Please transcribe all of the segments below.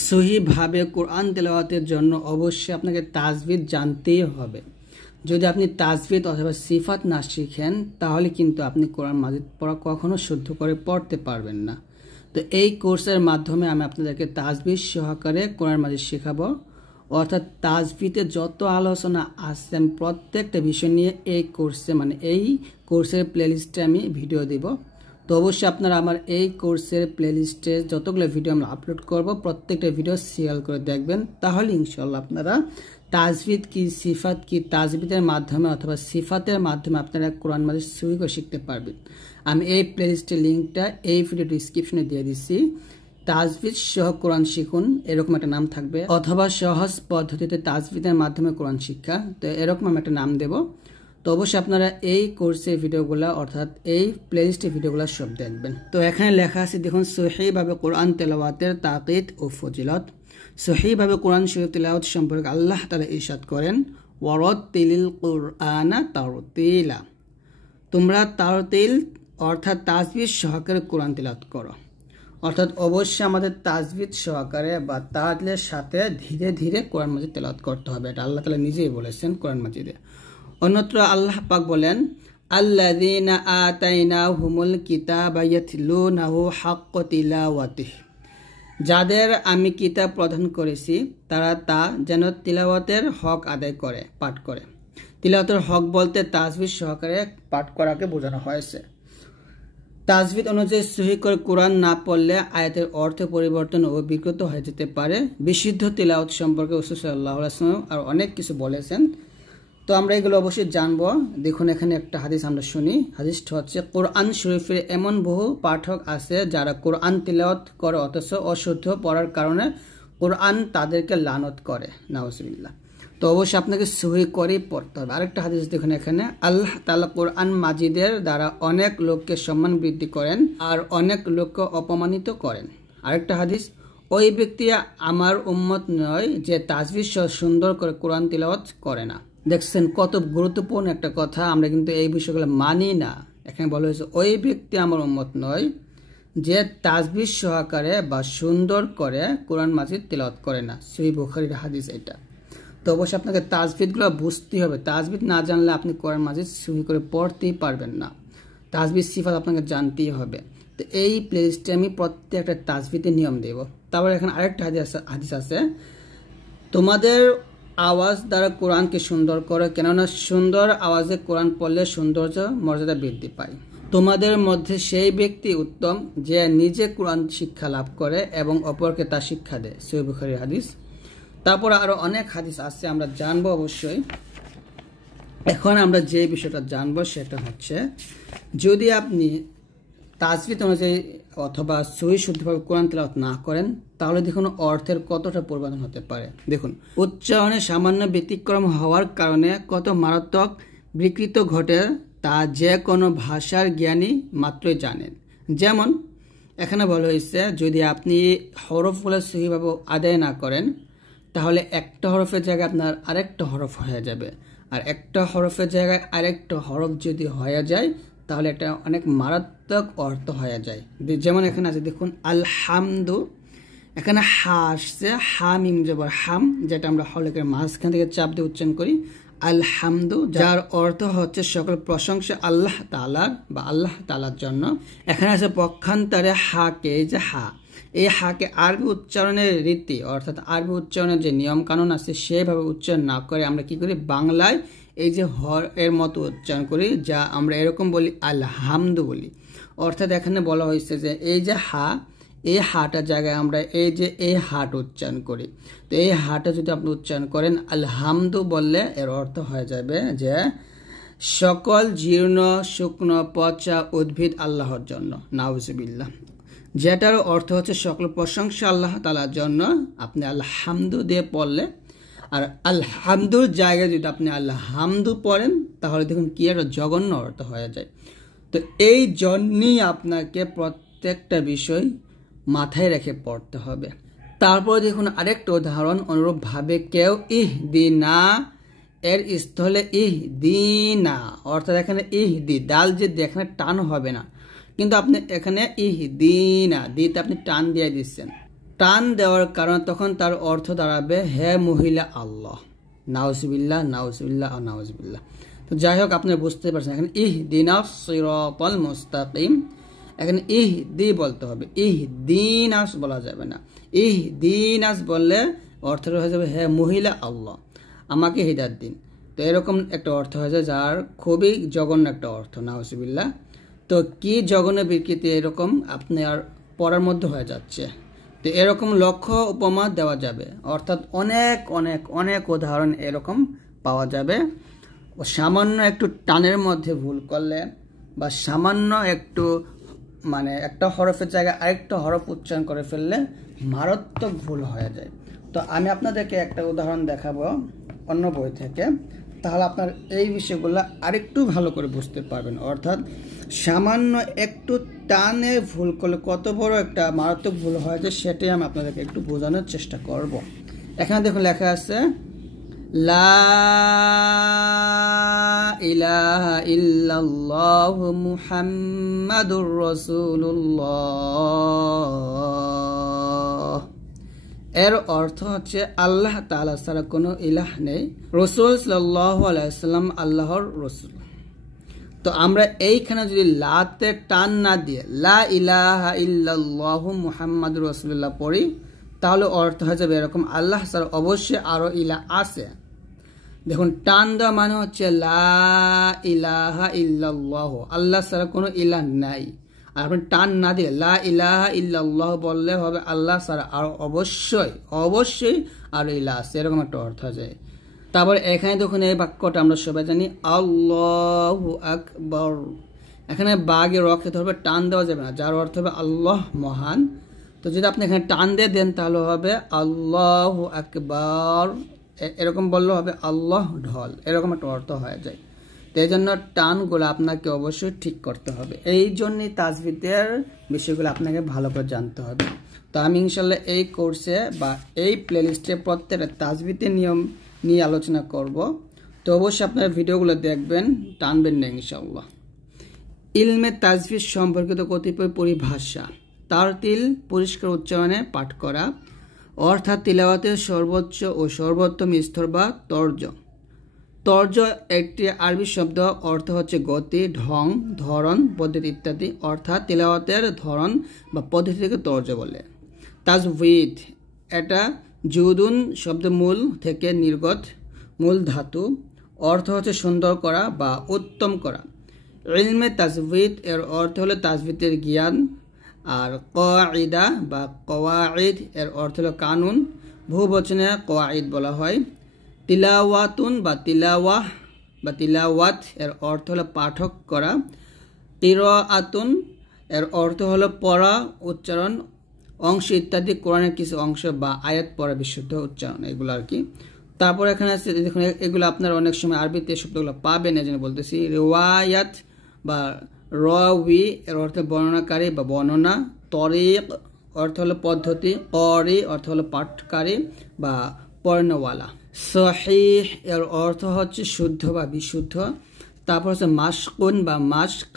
সহিভাবে কোরআন তেলাওয়াতের জন্য অবশ্যই আপনাকে তাজবিদ জানতেই হবে। যদি আপনি তাজবিদ অথবা সিফাত না শিখেন তাহলে কিন্তু আপনি কোরআন মাজিদ পড়া কখনো শুদ্ধ করে পড়তে পারবেন না। তো এই কোর্সের মাধ্যমে আমি আপনাদেরকে তাজবিদ সহকারে কোরআন মাজিদ শেখাবো। অর্থাৎ তাজবিদের যত আলোচনা আছে আমি প্রত্যেকটা বিষয় নিয়ে এই কোর্সের প্লেলিস্টে আমি ভিডিও দিব। তো অবশ্যই আপনারা আমার এই কোর্সের প্লেলিস্টে যতগুলো ভিডিও আমরা আপলোড করব প্রত্যেকটা ভিডিও শেয়ার করে দেখবেন, তাহলে ইনশাআল্লাহ আপনারা তাজবিদ কি, সিফাত কি, তাজবিদের মাধ্যমে অথবা সিফাতের মাধ্যমে আপনারা কোরআন মাজিদ সহি করে শিখতে পারবেন। আমি এই প্লেলিস্টের লিঙ্কটা এই ভিডিও ডিসক্রিপশনে দিয়ে দিচ্ছি। তাজবিদ সহ কোরআন শিখুন এরকম একটা নাম থাকবে, অথবা সহজ পদ্ধতিতে তাজবিদের মাধ্যমে কোরআন শিক্ষা, তো এরকম আমি একটা নাম দেব। তো অবশ্যই আপনারা এই কোর্সের ভিডিওগুলো অর্থাৎ এই প্লেলিস্টের ভিডিওগুলো সব দেখবেন। তো এখানে লেখা আছে দেখুন, সহিভাবে কোরআন তেলাওয়াতের তাকিদ ও ফজিলত। সহিভাবে কোরআন শরীফ তেলাওয়াত সম্পর্কে আল্লাহ তাআলা ইরশাদ করেন, ওয়ারাত্তিলিল কুরআনা তারতিলা। তোমরা তারতিল অর্থাৎ তাজবিদ সহকারে কোরআন তেলাওয়াত করো। অর্থাৎ অবশ্যই আমাদের তাজবিদ সহকারে বা তারতিলের সাথে ধীরে ধীরে কোরআন মাজিদ তেলাওয়াত করতে হবে। এটা আল্লাহ তাআলা নিজেই বলেছেন কোরআন মাজিদে। অন্যত্র আল্লাহ পাক বলেন, আল্লাযীনা আতাইনাহুমুল কিতাবা ইয়াতলুনাহু হাক্কা তিলাওয়াতিহি। যাদের আমি কিতাব প্রদান করেছি তারা তা যেন তিলাওয়াতের হক আদায় করে, পাঠ করে। তিলাওয়াতের হক বলতে তাজবিদ সহকারে পাঠ করাকে বোঝানো হয়েছে। তাজবিদ অনুযায়ী সহি করে কোরআন না পড়লে আয়াতের অর্থ পরিবর্তন ও বিকৃত হয়ে যেতে পারে। বিশুদ্ধ তিলাওয়াত সম্পর্কে রাসূল সাল্লাল্লাহু আলাইহি ওয়াসাল্লাম আর অনেক কিছু বলেছেন। তো আমরা এগুলো অবশ্যই জানবো। দেখুন এখানে একটা হাদিস আমরা শুনি। হাদিসটা হচ্ছে, কোরআন শরীফের এমন বহু পাঠক আছে যারা কোরআন তিলাওয়াত করে অথচ অশুদ্ধ পড়ার কারণে কোরআন তাদেরকে লানত করে, নাউজুবিল্লাহ। তো অবশ্যই আপনাকে সহি করেই পড়তে হবে। আরেকটা হাদিস দেখুন এখানে, আল্লাহ তাআলা কোরআন মাজিদের দ্বারা অনেক লোককে সম্মান বৃদ্ধি করেন আর অনেক লোককে অপমানিত করেন। আরেকটা হাদিস, ওই ব্যক্তি আমার উম্মত নয় যে তাজবিদ সুন্দর করে কোরআন তিলাওয়াত করে না। দেখছেন কত গুরুত্বপূর্ণ একটা কথা, আমরা কিন্তু এই বিষয়গুলো মানি না। এখানে বলা হয়েছে ওই ব্যক্তি আমার উম্মত নয় যে তাজবিদ সহকারে বা সুন্দর করে কোরআন মাজিদ তিলাওয়াত করে না। সহিহ বুখারীর হাদিস এটা। তো অবশ্যই আপনাকে তাজবিদগুলো বুঝতে হবে। তাজবিদ না জানলে আপনি কোরআন মাজিদ সহি করে পড়তেই পারবেন না। তাজবিদ সিফাত আপনাকে জানতেই হবে। তো এই প্লেলিস্টে আমি প্রত্যেকটা তাজবিদের নিয়ম দেব। তারপর এখানে আরেকটা হাদিস আছে, তোমাদের আওয়াজ দ্বারা কোরআনকে সুন্দর করে, কেননা সুন্দর আওয়াজে কোরআন পড়লে সৌন্দর্য মর্যাদা বৃদ্ধি পায়। তোমাদের মধ্যে সেই ব্যক্তি উত্তম যে নিজে কোরআন শিক্ষা লাভ করে এবং অপরকে তা শিক্ষা দেয়। সহিহ বুখারীর হাদিস। তারপর আরো অনেক হাদিস আছে, আমরা জানবো অবশ্যই। এখন আমরা যে বিষয়টা জানবো সেটা হচ্ছে, যদি আপনি তাজবিদ অনুযায়ী অথবা সহি শুদ্ধভাবে কোরআন তেলাওয়াত না করেন তাহলে দেখুন অর্থের কতটা পরিবর্তন হতে পারে। দেখুন উচ্চারণে সামান্য ব্যতিক্রম হওয়ার কারণে কত মারাত্মক বিকৃত ঘটে তা যে কোনো ভাষার জ্ঞানী মাত্রই জানেন। যেমন এখানে বলা হয়েছে, যদি আপনি হরফগুলো সহিভাবে আদায় না করেন তাহলে একটা হরফের জায়গায় আপনার আরেকটা হরফ হয়ে যাবে, আর একটা হরফের জায়গায় আরেকটা হরফ যদি হয়ে যায় তাহলে এটা অনেক মারাত্মক অর্থ হয়ে যায়। যেমন এখানে আছে দেখুন, আলহামদু, এখানে হা আসছে, হা মিম জবর হাম, যেটা আমরা হলকের মাঝখান থেকে চাপ দিয়ে উচ্চারণ করি, আলহামদু, যার অর্থ হচ্ছে সকল প্রশংসা আল্লাহ তাআলার বা আল্লাহ তাআলার জন্য। এখানে আছে পক্ষান্তরে হাকে, এই যে হা, এই হাকে আরবি উচ্চারণের রীতি অর্থাৎ আরবি উচ্চারণের যে নিয়ম কানুন আছে সেভাবে উচ্চারণ না করে আমরা কি করি, বাংলায় এই যে হর এর মতো উচ্চারণ করি, যা আমরা এরকম বলি আলহামদু বলি। অর্থাৎ এখানে বলা হয়েছে যে এই যে হা, এই হাটার জায়গায় আমরা এই যে এই হাট উচ্চারণ করি। তো এই হাটা যদি আপনি উচ্চারণ করেন আলহামদু বললে এর অর্থ হয়ে যাবে যে সকল জীর্ণ শুকনো পচা উদ্ভিদ আল্লাহর জন্য, নাউজুবিল্লাহ। যেটার অর্থ হচ্ছে সকল প্রশংসা আল্লাহ তাআলার জন্য। আপনি আলহামদু দিয়ে পড়লে, আর আলহামদুর জায়গায় যদি আপনি আলহামদু পড়েন তাহলে দেখুন কি একটা জঘন্য অর্থ হয়ে যায়। তো এই জন্যই আপনাকে প্রত্যেকটা বিষয় মাথায় রেখে পড়তে হবে। তারপর দেখুন আরেকটা উদাহরণ, অনুরূপভাবে কেউ ইহদিনা এর স্থলে ইহদিনা, অর্থাৎ এখানে ইহদি দাল যে এখানে টান হবে না, কিন্তু আপনি এখানে ইহদিনা দিতে আপনি টান দিয়ে দিচ্ছেন। টান দেওয়ার কারণে তখন তার অর্থ দাঁড়াবে হে মহিলা আল্লাহ। নাউজুবিল্লাহ, নাউজুবিল্লাহ, নাউজুবিল্লাহ। তো যাই হোক, আপনি বুঝতে পারছেন এখানে ইহদিনাস সিরাতাল মুস্তাকিম, এখানে ইহদি বলতে হবে, ইহদিনাস বলা যাবে না। ইহদিনাস বললে অর্থটা হয়ে যাবে হে মহিলা আল্লাহ, আমাকে হিদায়াত দিন। তো এরকম একটা অর্থ হয়ে যায়, যার খুবই জঘন্য একটা অর্থ, নাউজুবিল্লাহ। তো কি জঘন্য বিকৃতি এরকম আপনার পড়ার মধ্যে হয়ে যাচ্ছে। তো এরকম লক্ষ্য উপমা দেওয়া যাবে, অর্থাৎ অনেক অনেক অনেক উদাহরণ এরকম পাওয়া যাবে। সামান্য একটু টানের মধ্যে ভুল করলে বা সামান্য একটু একটা হরফের জায়গায় আরেকটা হরফ উচ্চারণ করে ফেললে মারাত্মক ভুল হয়ে যায়। তো আমি আপনাদেরকে একটা উদাহরণ দেখাবো অন্য বই থেকে, তাহলে আপনার এই বিষয়গুলো আরেকটু ভালো করে বুঝতে পারবেন। অর্থাৎ সামান্য একটু টানে ভুল করলে কত বড় একটা মারাত্মক ভুল হয়ে যায়, সেটাই আমি আপনাদেরকে একটু বোঝানোর চেষ্টা করব। এখানে দেখুন লেখা আছে লা ইলাহা ইল্লাল্লাহু মুহাম্মাদুর রাসূলুল্লাহ। এর অর্থ হচ্ছে আল্লাহ তাআলা ছাড়া কোনো ইলাহ নেই, রাসূল সাল্লাল্লাহু আলাইহি ওয়াসাল্লাম আল্লাহর রাসূল। তো আমরা এইখানে যদি লাতে টান না দিয়ে লা ইলাহা ইল্লাল্লাহু মুহাম্মাদুর রাসূলুল্লাহ পড়ি, তাহলে অর্থ হয়ে যাবে এরকম আল্লাহ ছাড়া অবশ্যই আরো ইলাহ আছে। দেখুন, টান দেওয়া মানে হচ্ছে লা ইলাহা ইল্লাল্লাহু, আল্লাহ ছাড়া কোনো ইলাহ নাই। আর আপনি টান না দিয়ে লা ইলাহা ইল্লাল্লাহ বললে হবে আল্লাহ ছাড়া আরো অবশ্যই অবশ্যই আরো ইলাহ আছে, এরকম একটা অর্থ হয়ে যায়। তারপর এখানে দেখুন এই বাক্যটা আমরা সবাই জানি আল্লাহু আকবার। এখানে বাগে রকে ধরবে, টান দেওয়া যাবে না, যার অর্থ হবে আল্লাহ মহান। তো যদি আপনি এখানে টান দিয়ে দেন তাহলে হবে আল্লাহু আকবার, এরকম বললে হবে আল্লাহ ঢল, এরকম একটা অর্থ হয়ে যায়। তো এই জন্য টানগুলো আপনাকে অবশ্যই ঠিক করতে হবে। এই জন্যই তাজবিদের বিষয়গুলো আপনাকে ভালো করে জানতে হবে। তো আমি ইনশাল্লাহ এই কোর্সে বা এই প্লেলিস্টে প্রত্যেকটা তাজবিদের নিয়ম নিয়ে আলোচনা করব। তো অবশ্যই আপনারা ভিডিওগুলো দেখবেন, টানবেন না ইনশাল্লাহ। ইলমে তাজবিদ সম্পর্কিত কতিপয় পরিভাষা। তারতিল পরিষ্কার উচ্চারণে পাঠ করা, অর্থাৎ তিলাওয়াতের সর্বোচ্চ ও সর্বোত্তম স্তর বা তর্জ। তর্জ একটি আরবি শব্দ, অর্থ হচ্ছে গতি, ঢং, ধরন, পদ্ধতি ইত্যাদি। অর্থাৎ তিলাওয়াতের ধরন বা পদ্ধতি থেকে তর্জ বলে। তাজউইদ এটা জুদুন শব্দমূল থেকে নির্গত মূল ধাতু, অর্থ হচ্ছে সুন্দর করা বা উত্তম করা। ইলমে তাজউইদ এর অর্থ হলো তাজউইদের জ্ঞান। আর কায়দা বা কওয়াইদ এর অর্থ হলো কানুন, বহুবচনে কওয়াইদ বলা হয়। তিলাওয়াতুন বা তিলাওয়াহ বা তিলাওয়াত এর অর্থ হলো পাঠক করা। কিরাআতুন এর অর্থ হলো পড়া, উচ্চারণ, অংশ ইত্যাদি, কোরআনের কিছু অংশ বা আয়াত পড়া, বিশুদ্ধ উচ্চারণ, এগুলো আর কি। তারপর এখানে আছে দেখুন, এগুলো আপনারা অনেক সময় আরবিতে শব্দগুলো পাবেন, এই জন্য বলতেছি। রিওয়ায়াত বা রাওয়ি এর অর্থ বর্ণনাকারী বা বর্ণনা। তরিক অর্থ হলো পদ্ধতি। ক্বারি অর্থ হলো পাঠকারী বা পড়নেওয়ালা। সহিহ এর অর্থ হচ্ছে শুদ্ধ বা বিশুদ্ধ। তারপর হচ্ছে মাশকুন বা মাস্ক।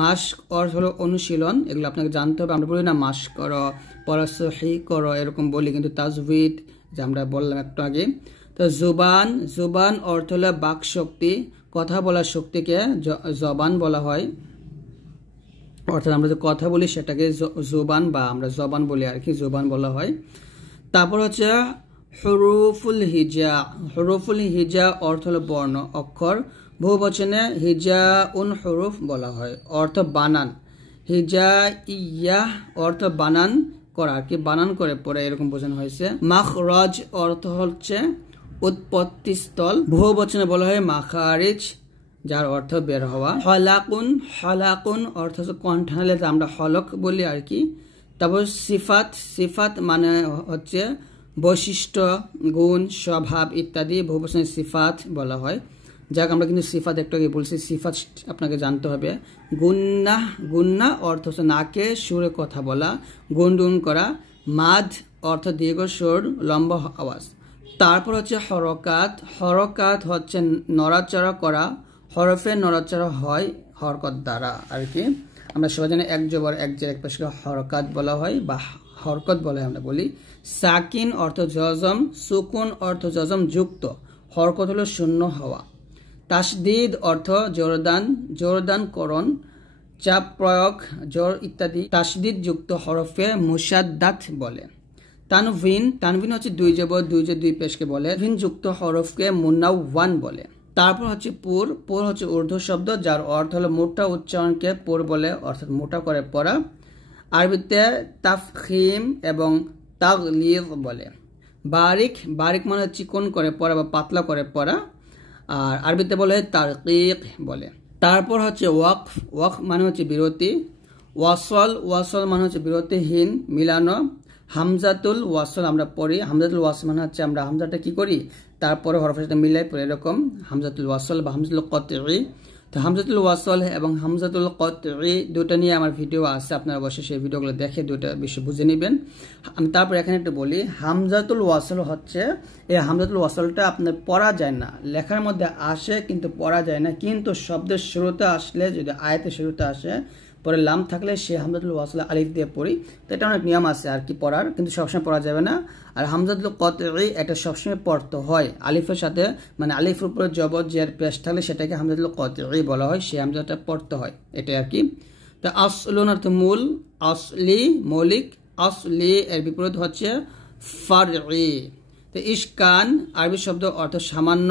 মাস্ক অর্থ হলো অনুশীলন, এগুলো আপনাকে জানতে হবে। আমরা বলি না মাস্ক করো, পড়া সহি করো, এরকম বলি, কিন্তু তাজউইদ যে আমরা বললাম একটু আগে। তো জুবান, জুবান অর্থ হলো বাক শক্তি, কথা বলার শক্তিকে জবান বলা হয়। অর্থাৎ আমরা যে কথা বলি সেটাকে জুবান বা আমরা জবান বলি আর কি, জুবান বলা হয়। তারপর হচ্ছে হুরুফুল হিজা। হুরুফুল হিজা অর্থ হলো বর্ণ, অক্ষর, বহুবচনে হিজা উন হুরুফ বলা হয়, অর্থ বানান। হিজা ইয়া অর্থ বানান করা আর কি, বানান করে পড়ে, এরকম বোঝানো হয়েছে। মাখরাজ অর্থ হচ্ছে উৎপত্তি স্থল, বহুবচনে বলা হয় মাখারিজ, যার অর্থ বের হওয়া। হলাকুন, হলাকুন অর্থ হচ্ছে কণ্ঠালে আমরা হলক বলি আর কি। তারপর সিফাত, সিফাত মানে হচ্ছে বৈশিষ্ট্য, গুণ, স্বভাব ইত্যাদি, বহুবচনে সিফাত বলা হয়। যাক, আমরা কিন্তু সিফাত একটু আগে বলছি, সিফাত আপনাকে জানতে হবে। গুন্না, গুন্না অর্থ হচ্ছে নাকে সুরে কথা বলা, গুনগুন করা। মাদ অর্থ দীর্ঘ সুর, লম্বা আওয়াজ। তারপর হচ্ছে হরকাত। হরকাত হচ্ছে নড়াচড়া করা, হরফে নড়াচড়া হয় হরকত দ্বারা আর কি। আমরা সবাই জানি এক জবর এক জের এক পেশকে হরকাত বলা হয় বা হরকত বলে আমরা বলি। সাকিন অর্থ জজম, সুকুন অর্থ জজম যুক্ত, হরকত হলো শূন্য হওয়া। তাসদিদ অর্থ জোরদান, জোরদানকরণ, চাপ প্রয়োগ, জোর ইত্যাদি তাসদিদ যুক্ত হরফে মুসাদ্দাত বলে। তানভিন, তানভিন হচ্ছে দুই জবর দুই জের দুই পেশকে বলে। ভিন যুক্ত হরফকে মুনাওয়ান বলে। তারপর হচ্ছে পুর, পুর হচ্ছে উর্দু শব্দ যার অর্থ হলো মোটা উচ্চারণকে পুর বলে, অর্থাৎ মোটা করে পড়া। আরবিতে তাফখিম এবং তাগলিজ বলে। বারিক, বারিক মানে চিকন করে পড়া বা পাতলা করে পড়া, আর আরবিতে বলে তারকিক বলে। তারপর হচ্ছে ওয়াকফ, ওয়াকফ মানে হচ্ছে বিরতি। ওয়াসল, ওয়াসল মানে হচ্ছে বিরতিহীন মিলানো। হামজাতুল ওয়াসল আমরা পড়ি, হামজাতুল ওয়াসল মানে হচ্ছে আমরা হামজাটা কি করি তারপরে হরফের সাথে মিলাই পড়ি, এরকম হামজাতুল ওয়াসল বা হামজাতুল কতঈ। তো হামজাতুল ওয়াসল এবং হামজাতুল কতঈ দুটো নিয়ে আমার ভিডিও আছে, আপনারা অবশ্যই সেই ভিডিওগুলো দেখে দুটো বিষয় বুঝে নেবেন। আমি তারপর এখানে একটু বলি, হামজাতুল ওয়াসল হচ্ছে, এই হামজাতুল ওয়াসলটা আপনার পড়া যায় না, লেখার মধ্যে আসে কিন্তু পড়া যায় না, কিন্তু শব্দের শুরুতে আসলে, যদি আয়াতের শুরুতে আসে, পরে লাম থাকলে সে হামজাতুল ওয়াসল আলিফ দিয়ে পড়ি। তো এটা অনেক নিয়ম আছে আর কি পড়ার, কিন্তু সবসময় পড়া যাবে না। আর হামজাতুল কতঈ এটা সবসময় পড়তে হয় আলিফের সাথে, মানে আলিফের উপরে জবর জের পেশ থাকলে সেটাকে হামজাতুল কতঈ বলা হয়, সেই হামজাটা পড়তে হয়, এটাই আর কি। তো আসলুন অর্থ মূল, আসলি মৌলিক, আসলি এর বিপরীত হচ্ছে ফারঈ। তো ইশকান আরবি শব্দ অর্থ সামান্য।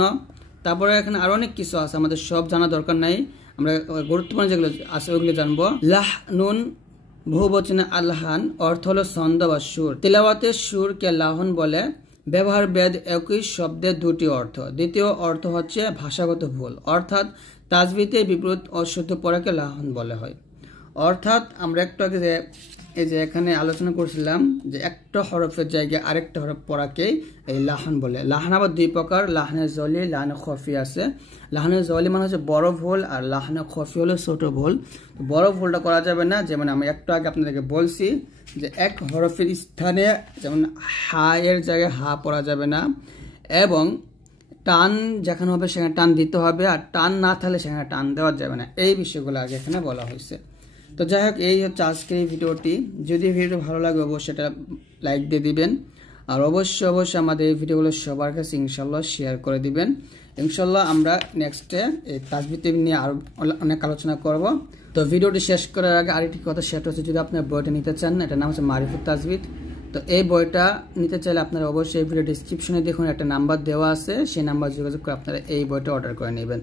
তারপরে এখানে আরো অনেক কিছু আছে, আমাদের সব জানা দরকার নাই, আমরা গুরুত্বপূর্ণ যেগুলো আছে ওইগুলো জানবো। লাহনুন বহুবচনে আলহান অর্থ হলো ছন্দ বা সুর। তিলাওয়াতের সুরকে লাহন বলে। ব্যবহার বেদ একই শব্দের দুটি অর্থ। দ্বিতীয় অর্থ হচ্ছে ভাষাগত ভুল, অর্থাৎ তাজবিতে বিপরীত অশুদ্ধ পড়াকে লাহন বলা হয়। অর্থাৎ আমরা একটু আগে যে এই যে এখানে আলোচনা করছিলাম যে একটা হরফের জায়গায় আরেকটা হরফ পড়াকে এই লাহান বলে। লাহান আবার দুই প্রকার, লাহানে জলি, লাহানে খফি আছে। লাহানে জলি মানে হচ্ছে বড় ভুল, আর লাহানে খফি হলো ছোট ভুল। বড় ভুলটা করা যাবে না, যেমন আমি একটু আগে আপনাদেরকে বলছি যে এক হরফের স্থানে যেমন হা এর জায়গায় হা পড়া যাবে না, এবং টান যেখানে হবে সেখানে টান দিতে হবে, আর টান না থাকলে সেখানে টান দেওয়া যাবে না। এই বিষয়গুলো আগে এখানে বলা হয়েছে। তো যাই হোক, এই হচ্ছে আজকের এই ভিডিওটি। যদি ভিডিও ভালো লাগে অবশ্যই এটা লাইক দিয়ে দিবেন, আর অবশ্যই আমাদের এই ভিডিওগুলো সবার কাছে ইনশাল্লাহ শেয়ার করে দিবেন। ইনশাল্লাহ আমরা নেক্সটে এই তাজবিদ নিয়ে আরো অনেক আলোচনা করব। তো ভিডিওটি শেষ করার আগে আরেকটি কথা, সেটা হচ্ছে যদি আপনার বইটা নিতে চান, এটার নাম হচ্ছে মারিফুত তাজবিদ। তো এই বইটা নিতে চাইলে আপনারা অবশ্যই এই ভিডিও ডিসক্রিপশনে দেখুন একটা নাম্বার দেওয়া আছে, সেই নাম্বার যোগাযোগ করে আপনারা এই বইটা অর্ডার করে নেবেন।